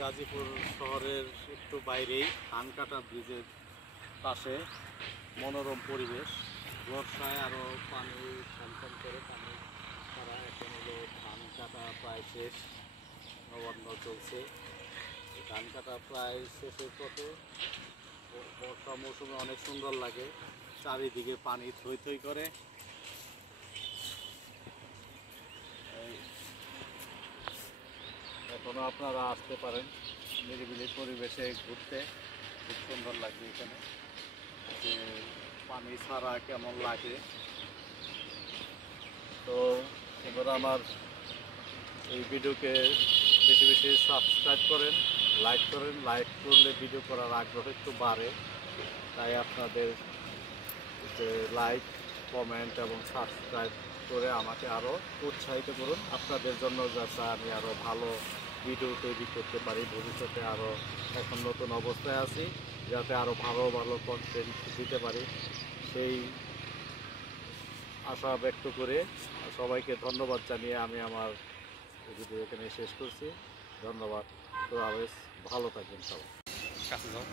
গাজীপুর শহরের একটু বাইরেই ধানকাটা ব্রিজের পাশে মনোরম পরিবেশ। বর্ষায় আরও পানি ছমছম করে পানি ছাড়া এখন হলো ধান কাটা প্রায় শেষ, নবান্ন চলছে। ধান কাটা প্রায় শেষের পথে। বর্ষা মৌসুমে অনেক সুন্দর লাগে, চারিদিকে পানি থই থই করে। এখনও আপনারা আসতে পারেন নিরিবিলি পরিবেশে ঘুরতে, খুব সুন্দর লাগবে এখানে। যে পানি ছাড়া কেমন লাগে। তো এবার আমার এই ভিডিওকে বেশি বেশি সাবস্ক্রাইব করেন, লাইক করেন। লাইক করলে ভিডিও করার আগ্রহ একটু বাড়ে, তাই আপনাদের যে লাইক, কমেন্ট এবং সাবস্ক্রাইব করে আমাকে আরও উৎসাহিত করুন। আপনাদের জন্য যাতে আমি আরও ভালো ভিডিও তৈরি করতে পারি, ভবিষ্যতে আরও এখন নতুন অবস্থায় আছি, যাতে আরও ভালো ভালো কন্টেন্ট দিতে পারি, সেই আশা ব্যক্ত করে সবাইকে ধন্যবাদ জানিয়ে আমি আমার ভিডিও এখানে শেষ করছি। ধন্যবাদ। তো ভালো থাকবেন সবাই। কাছে যাও।